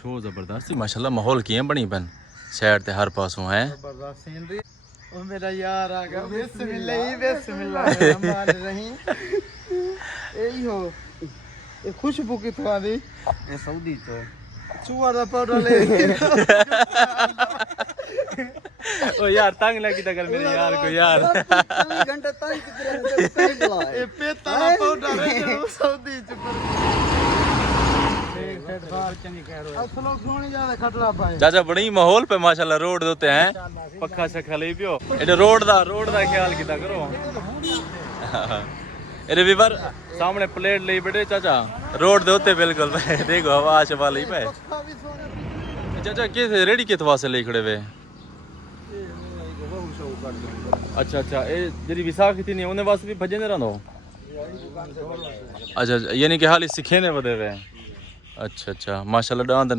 Show जबरदस्त माशाल्लाह माहौल किए बनी बन शहर ते हर पासों है जबरदस्त सीनरी ओ मेरा यार आ गया बिस्मिल्लाह रहमान रहीम यही हो ये खुशबू कितवा दी ये सऊदी तो चूहा दा पाउडर ले ओ यार तंग लगी तक मेरे यार को यार 24 घंटे तंग कितने बुला ये पेता दा पाउडर है जो सऊदी च चाचा बड़ी माहौल पे माशाल्लाह रोड दे उत्ते हैं पक्का शक्का ले पियो एडे रोड दा ख्याल कीता करो एरे वीवर सामने प्लेट ले बैठे चाचा रोड दे उत्ते बिल्कुल देखो हवा शवा ले पे चाचा के रेडी के वास्ते ले खड़े वे अच्छा अच्छा ए जेरी विसाखी थी नहीं उन्हें वास्ते भी भजन रहंदो अच्छा यानी कि हाल सीखे ने वदे वे अच्छा अच्छा माशाल्लाह डांद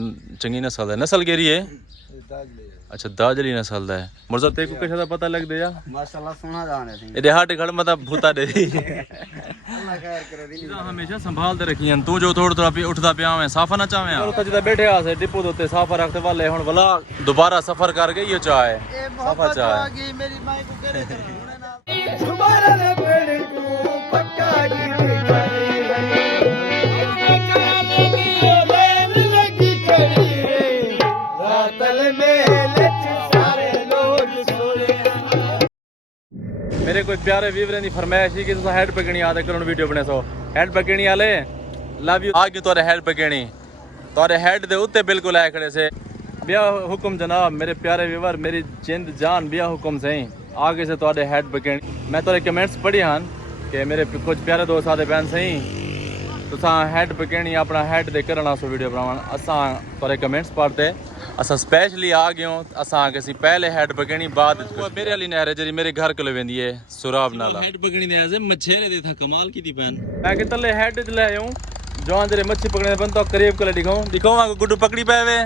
चंगी नस्ल है नस्ल केरी है अच्छा दाजली नस्ल है मुर्जा ते को कैसा पता लग दे या माशाल्लाह सोना जाने थे ए हाट खड़ मता भूता दे अल्लाह खैर करे दी हमेशा संभाल दे रखियन तू जो थोड़ा थोड़ा पे उठदा पिया में साफा ना चावे और तो जिदा बैठे आसे डिपो दे साफा रखते वाले हुन वाला दोबारा सफर कर गई यो चाहे साफा चाहे मेरी माई को करे हुने ना दोबारा ने पेड़ को पक्का मेरे कोई प्यारे व्यूअर दी फरमाइश है कि तुसा हेड पकड़ी याद करो वीडियो बने सो हेड पकड़ी वाले लव यू आगे तोरे हेड पकड़ी तोरे हेड दे उत्ते बिल्कुल आए खड़े से बिया हुक्म जनाब मेरे प्यारे व्यूअर मेरी जिंद जान बिया हुक्म सही आगे से तोरे हेड पकड़ी मैं तोरे कमेंट्स पढ़ी हन कि मेरे कुछ प्यारे दोस्त आदे बहन सही तुसा हेड पकड़ी अपना हेड दे करना सो वीडियो बनावन असा तोरे कमेंट्स पढ़ते असा स्पेशली आ गए असा किसी पहले हेड पकड़ी बाद मेरे वाली नहर है जरी मेरे घर को वेंदी है सुराब नाला हेड पकड़ी ने ऐसे मच्छेरे दे था कमाल की थी बहन मैं के तले हेड च ले आऊं जवान जरे मच्छी पकड़ने बन तो करीब को दिखाऊं दिखाऊं को गुड्डू पकड़ी पे वे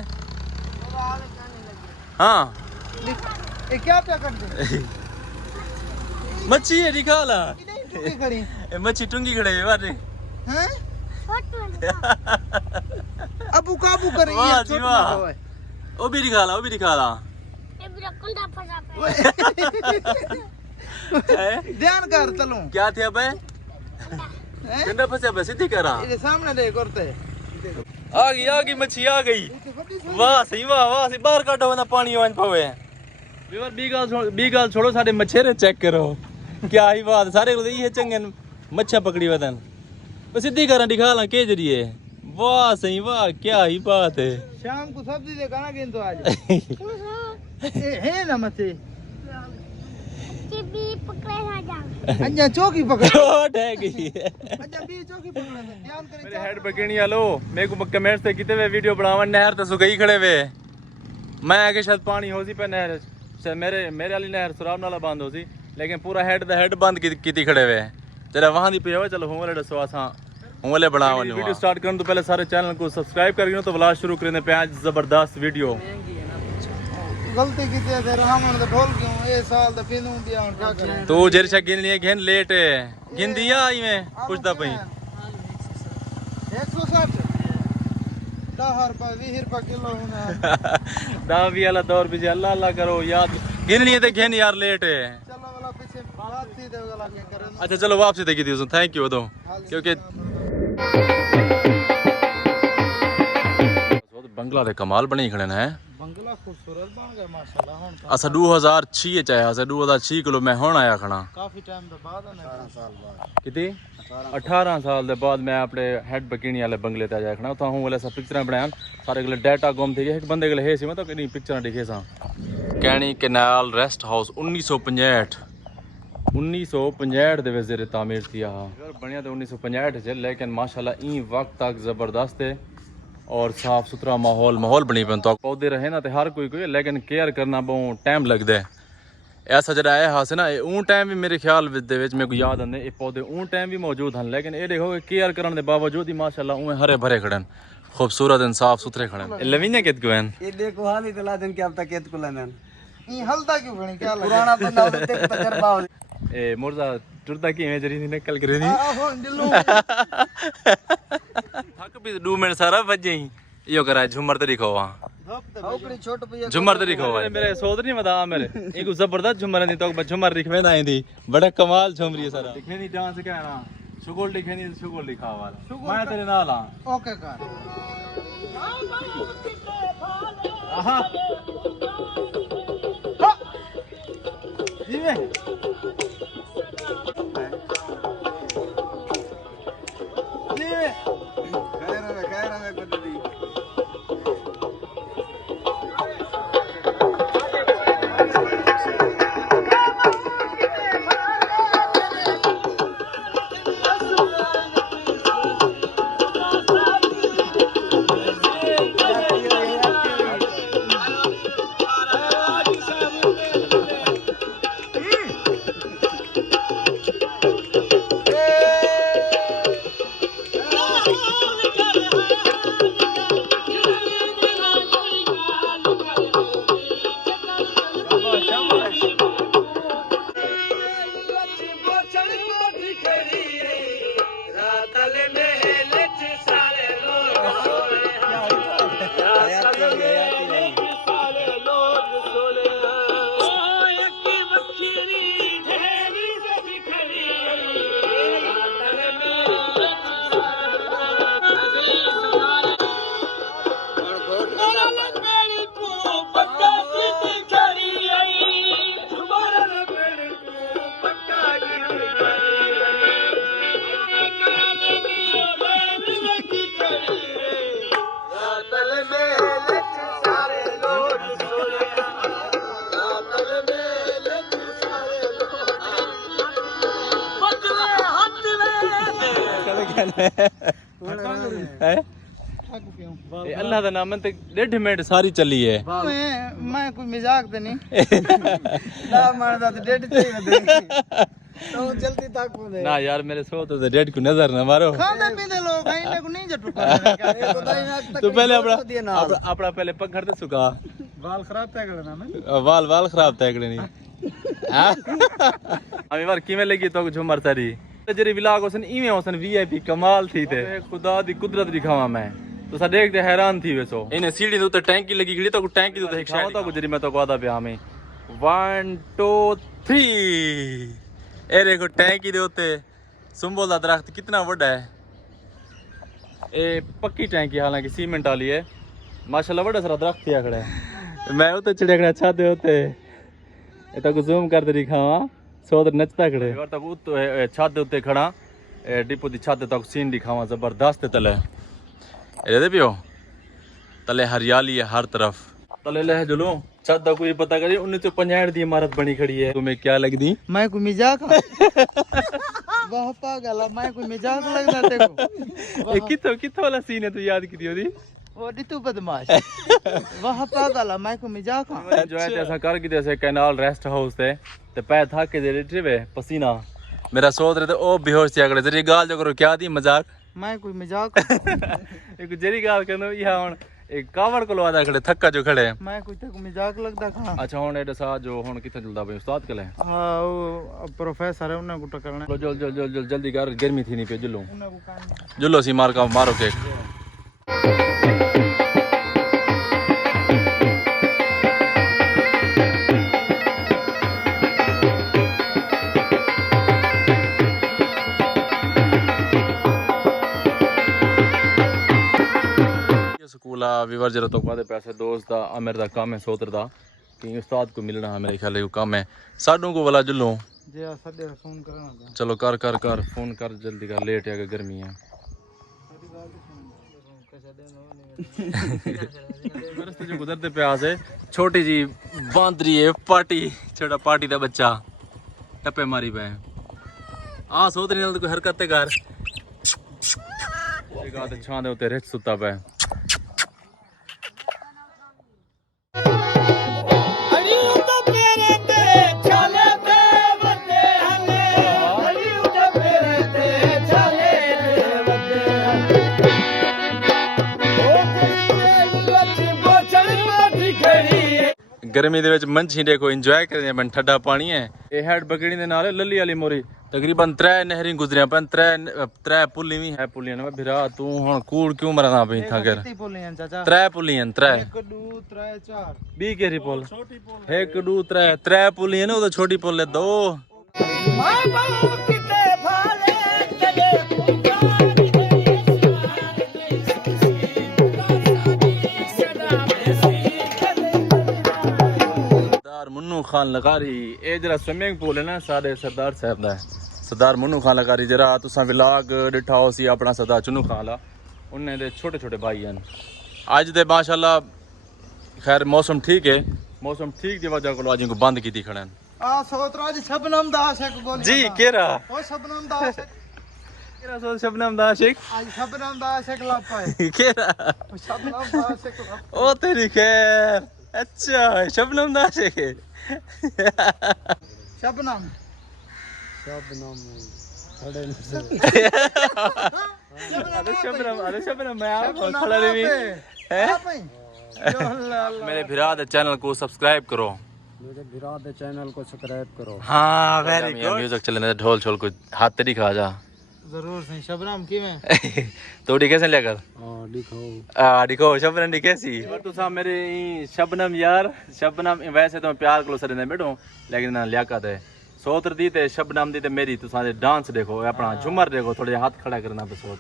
हां ये क्या पे कर दे मच्छी है दिखा ला टुंगी खड़ी ए मच्छी टुंगी खड़े वारे हैं अबू काबू कर रही है छोटा वो भी दिखा ला ये भी कुंडा फंसा पे ध्यान कर चलो क्या थे बे कंडा फंसा बे सीधी करा ये सामने देख करते आ गई मच्छी आ गई वाह सही बाहर काटो ना पानी वांच पवे वीवर बी गाल छोड़ो साडे मच्छेरे चेक करो क्या ही बात सारे को ये चंगे मच्छा पकड़ी वतन बस सीधी करा दिखा ला के जरिए वाह सही वाह क्या ही बात है शाम को सब्जी दे खाना गेन तो आज है ना मच्छी भी पकड़े ना जा अच्छा चौकी पकड़ ठह गई अच्छा भी चौकी पकड़ ध्यान करे मेरे हेड पकड़ी आलो मेरे को कमेंट्स से किते वे वीडियो बनावन नहर ते सुकई खड़े वे मैं आगे शायद पानी हो सी पे नहर से मेरे वाली नहर सुराब नाला बंद हो सी लेकिन पूरा हेड बंद कीती खड़े वे जरा वहां दी पे चलो हुन वाले दसो असा हुन बनावन वीडियो स्टार्ट करने तो पहले सारे चैनल को सब्सक्राइब कर गिनो तो व्लॉग शुरू करने पे आज जबरदस्त वीडियो गलती की ते रहमान दे बोल क्यों ए साल दे फिनू दिया हुन का तू जेर छा गिन लिए घेन लेट गिन दिया आई में पूछदा पई 160 10 रुपए 20 रुपए किलो होना दावी वाला दौर भी अल्लाह अल्लाह करो याद गिन लिए ते घेन यार लेट चलो वाला पीछे वापसी दे वाला के करे अच्छा चलो वापसी देखी थी थैंक यू दो क्योंकि बंगला दे कमाल बनी खड़े है बंगला खूबसूरत बन गया माशाल्लाह हुन असा 2006 च आया 2006 किलो मैं हुन आया खड़ा काफी टाइम दे बाद 18 साल बाद कितनी 18 साल दे बाद मैं अपने हेड बकीनी वाले बंगले ते आया खड़ा उथा हूं वाले सब पिक्चर बनाया सारे गले डाटा गुम थे एक बंदे गले है सी मतलब इनी पिक्चर दिखे सा कैनी कैनाल रेस्ट हाउस 1965 दे विच जेरे तामीर किया बनिया तो 1965 च लेकिन माशाल्लाह ई वक्त तक जबरदस्त है और साफ सुथरा माहौल बनी बन तो पौधे रहे ना तो हर कोई लेकिन केयर करना बहुत टाइम लगता है ऐसा जरा है हास ना ऊँ टाइम भी मेरे ख्याल मेरे को याद आते ये पौधे ऊँ टाइम भी मौजूद हैं लेकिन ये देखो केयर करने के बावजूद ही माशाल्लाह ऊँ हरे भरे खड़न खूबसूरत साफ सुथरे खड़न लवीना कित को ये देखो हाल ही तला दिन क्या तक कित को लेन ई हलदा क्यों खणी क्या पुराना बंदा होते तजर्बा हो ए मुर्जा टुरदा की इमेजरी नहीं निकल कर दी आ हो दिलो थक भी 2 मिनट सारा बज गई यो करा झुमर तरी खो ओकरी छोट भैया झुमर तरी खो मेरे सोद नहीं मदा मेरे एक जबरदस्त झुमर दी तो झुमर दिखवे ना आंदी बड़ा कमाल झुमरी है सारा दिखने दी डांस कहना शुगल दिखे नहीं शुगल दिखा वाला मैं तेरे नाल हां ओके कर आहा जीवे जीवे खैर है कुदरी अल्लाह दा नाम ते 1.5 मिनट सारी चली है मैं कोई मजाक तो नहीं ना मारदा तो डेढ़ चाहिए तो जल्दी तक बोले ना यार मेरे सो तो 1.5 को नजर ना मारो खाते पीते लोग हैं इनको नहीं जटू कर तो पहले अपना पहले पकड़ ते सुखा बाल खराब तय करना मैं वाल खराब तय करनी अभी बार किवें लगी तो झुमर सारी जेरी व्लॉग होसन इवें होसन वीआईपी कमाल थी थे खुदा दी कुदरत दिखावा मैं तो सा देख दे हैरान थी वैसो इने सीढ़ी दे ऊते टैंकी लगी खड़ी तो टैंकी दे एक शायद तो गुजरी मैं तो कहदा पे हमें 1 2 3 ए देखो टैंकी दे ऊते सुंबल दा दरख्त कितना बड़ा है ए पक्की टैंकी हालांकि सीमेंट वाली है माशाल्लाह बड़ा सारा दरख्त थिया खड़ा है मैं ऊते चढ़े खड़ा छत दे ऊते ए तो जूम कर दे दिखावा सोदर नचता खड़े और तक उत छत दे उत्ते खड़ा डिपो दी छत तक सीन दिखावा जबरदस्त तले ए दे पियो तले हरियाली है हर तरफ तले ले जुलो छत दा कोई पता करी 1965 दी इमारत बनी खड़ी है तुम्हें क्या लगदी मैं कोई मजाक वाह पागल मैं कोई मजाक लगदा तेको ए कितो वाला सीन है तू याद की दी वो तू बदमाश वाह पागल मैं कोई मजाक जो है ऐसा कर की जैसे कैनाल रेस्ट हाउस ते पैर थक के दे ट्रिवे पसीना मेरा सोच रहे थे ओ बेहोश थी अगले जरी गाल जो करो क्या दी मजाक मैं कोई मजाक एक जरी गाल करनो या हुन एक कावड़ को लवा खड़े थक्का जो खड़े मैं कोई तेको मजाक लगदा कहां अच्छा हुन एडे सा जो हुन किथे चलदा भाई उस्ताद कले हां वो प्रोफेसर है उन्हें को टकरना जल्दी कर गर्मी थी नहीं पे जुलो उन्हें को काम जुलो सी मारो केक स्कूल आ विवर जरा तो पादे पैसे दोस्त दा आमिर दा काम है सोतर दा कि उस्ताद को मिलना है मेरे ख्याल काम है साडू को वाला जुलो जे सदे फोन करना चलो कर फोन कर जल्दी कर लेट है गर्मी है रस्ते जो गुजरते प्यास है छोटी जी बांदरी है पार्टी छोटा पार्टी दा बच्चा टप्पे मारी पे आ सोत नहीं कोई हरकत कर एक आते छां दे उते रेत सुता पे ਗਰਮੀ ਦੇ ਵਿੱਚ ਮੰਛੀ ਦੇਖੋ ਇੰਜੋਏ ਕਰਦੇ ਬਣ ਠੱਡਾ ਪਾਣੀ ਹੈ ਇਹ ਹੈਡ ਬਗੜੀ ਦੇ ਨਾਲ ਲੱਲੀ ਵਾਲੀ ਮੋਰੀ ਤਕਰੀਬਨ 3 ਨਹਿਰੀ ਗੁਜ਼ਰੀਆਂ ਪਨ 3 ਪੁੱਲੀ ਵੀ ਹੈ ਪੁੱਲੀਆਂ ਨੇ ਵੀਰਾ ਤੂੰ ਹੁਣ ਕੂੜ ਕਿਉਂ ਮਰਦਾ ਪਈ ਥਾਂ ਕਰ कितनी बोले चाचा 3 ਪੁੱਲੀਆਂ 3 1 2 3 4 20 केरी पुल एक दो त्रै पुल है ना वो तो छोटी पुल है दो सरदार मुन्नू खान लगारी ये जरा स्विमिंग पूल है ना साडे सरदार साहब दा सरदार मुन्नू खान लगारी जरा तुसा व्लॉग डिठा हो सी अपना सरदार चुन्नू खान ला उन्ने दे छोटे छोटे भाई हैं आज दे माशाल्लाह खैर मौसम ठीक है मौसम ठीक की वजह को आज इनको बंद की खड़े हैं आ सोतरा जी शबनम दा आशिक बोल जी केरा ओ शबनम दा आशिक केरा सो शबनम दा आशिक आज शबनम दा आशिक लापाए केरा शबनम दा आशिक ओ तेरी खैर अच्छा शबनम दा आशिक है शबनम अरे शबनम मैं आप खड़ा रही है मेरे भिरा दे चैनल को सब्सक्राइब करो मेरे विराट चैनल को सब्सक्राइब करो हाँ वेरी गुड म्यूजिक चलने दे ढोल छोल को हाथ तेरी खा जा जरूर सही शबनम की में तो डी कैसे लेकर दिखाओ दिखो शबनम डी कैसी और तू सा मेरे शबनम यार शबनम वैसे तो मैं प्यार करो सर ने बैठो लेकिन ना लियाकत है सोतर दी ते शबनम दी ते मेरी तू सारे डांस देखो अपना झूमर देखो थोड़े हाथ खड़ा करना पे सोत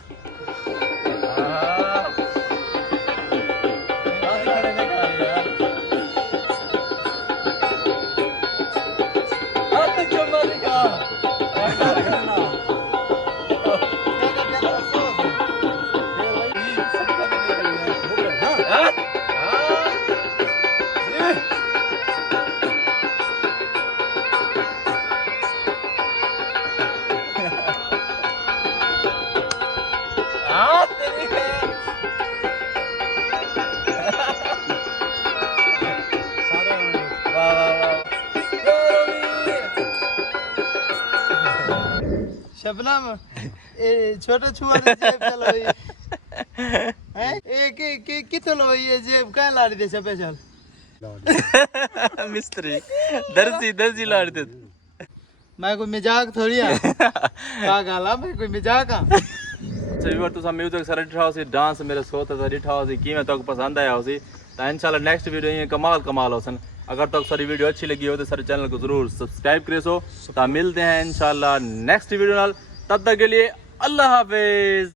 शबनम ए छोटे छुआ दे जेब चलो हैं ए के कितलो ये जेब का लाड़ी दे स्पेशल मिस्त्री दर्जी लाड़ दे मैं कोई मजाक थोड़ी है का गाला मैं कोई मजाक आ व्यूअर तुसा म्यूजिक सारे डिठा सी डांस मेरे सोत दा डिठा सी की मैं तो पसंद आया सी तो इंशाल्लाह नेक्स्ट वीडियो ये कमाल होसन अगर तो सारी वीडियो अच्छी लगी हो तो सारे चैनल को जरूर सब्सक्राइब करे सो तो मिलते हैं इंशाल्लाह नेक्स्ट वीडियो नाल तब तक के लिए अल्लाह हाफिज।